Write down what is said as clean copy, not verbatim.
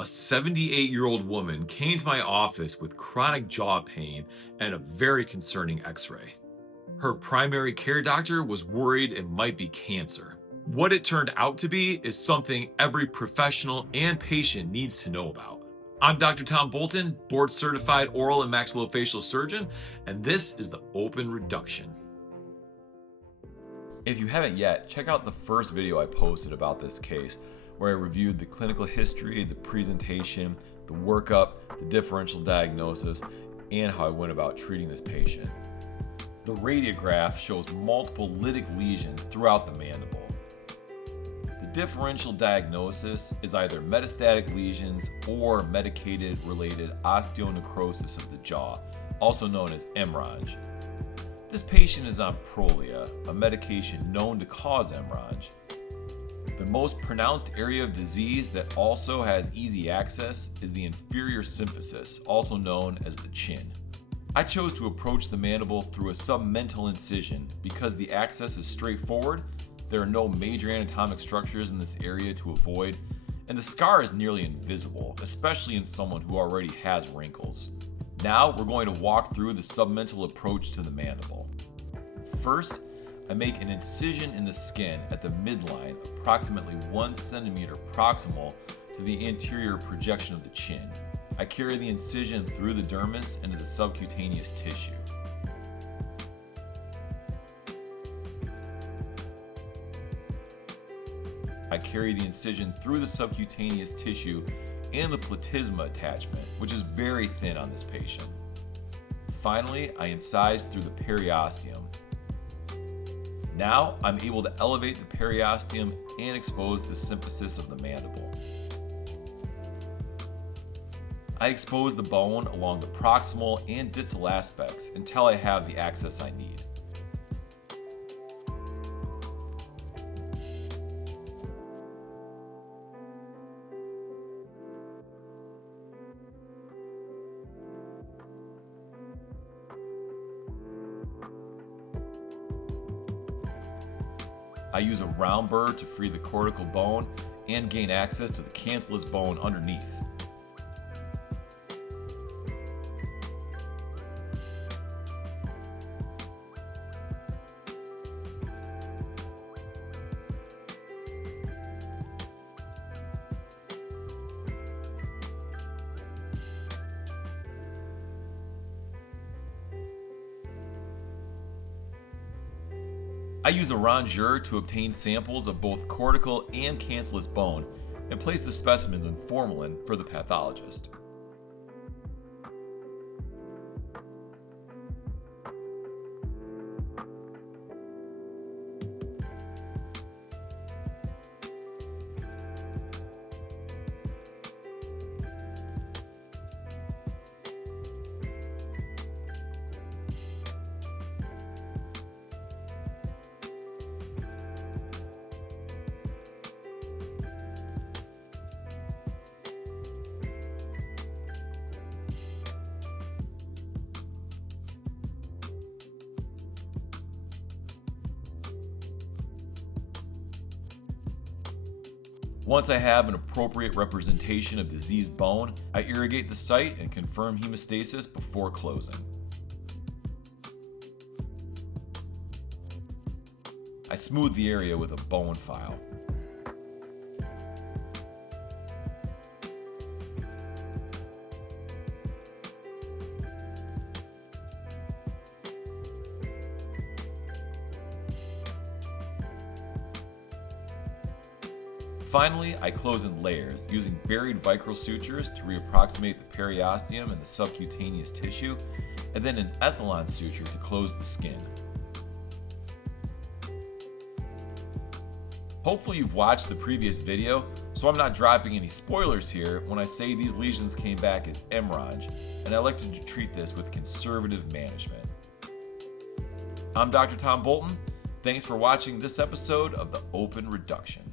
A 78-year-old woman came to my office with chronic jaw pain and a very concerning x-ray. Her primary care doctor was worried it might be cancer. What it turned out to be is something every professional and patient needs to know about. I'm Dr. Tom Bolten, board-certified oral and maxillofacial surgeon, and this is the Open Reduction. If you haven't yet, check out the first video I posted about this case, where I reviewed the clinical history, the presentation, the workup, the differential diagnosis, and how I went about treating this patient. The radiograph shows multiple lytic lesions throughout the mandible. The differential diagnosis is either metastatic lesions or medicated-related osteonecrosis of the jaw, also known as MRONJ. This patient is on Prolia, a medication known to cause MRONJ. The most pronounced area of disease that also has easy access is the inferior symphysis, also known as the chin. I chose to approach the mandible through a submental incision because the access is straightforward, there are no major anatomic structures in this area to avoid, and the scar is nearly invisible, especially in someone who already has wrinkles. Now we're going to walk through the submental approach to the mandible. First, I make an incision in the skin at the midline, approximately 1 centimeter proximal to the anterior projection of the chin. I carry the incision through the dermis into the subcutaneous tissue. I carry the incision through the subcutaneous tissue and the platysma attachment, which is very thin on this patient. Finally, I incise through the periosteum. Now, I'm able to elevate the periosteum and expose the symphysis of the mandible. I expose the bone along the proximal and distal aspects until I have the access I need. I use a round burr to free the cortical bone and gain access to the cancellous bone underneath. I use a MRONJ to obtain samples of both cortical and cancellous bone and place the specimens in formalin for the pathologist. Once I have an appropriate representation of diseased bone, I irrigate the site and confirm hemostasis before closing. I smooth the area with a bone file. Finally, I close in layers using buried vicryl sutures to reapproximate the periosteum and the subcutaneous tissue, and then an ethylene suture to close the skin. Hopefully you've watched the previous video, so I'm not dropping any spoilers here when I say these lesions came back as MRONJ, and I elected to treat this with conservative management. I'm Dr. Tom Bolten. Thanks for watching this episode of the Open Reduction.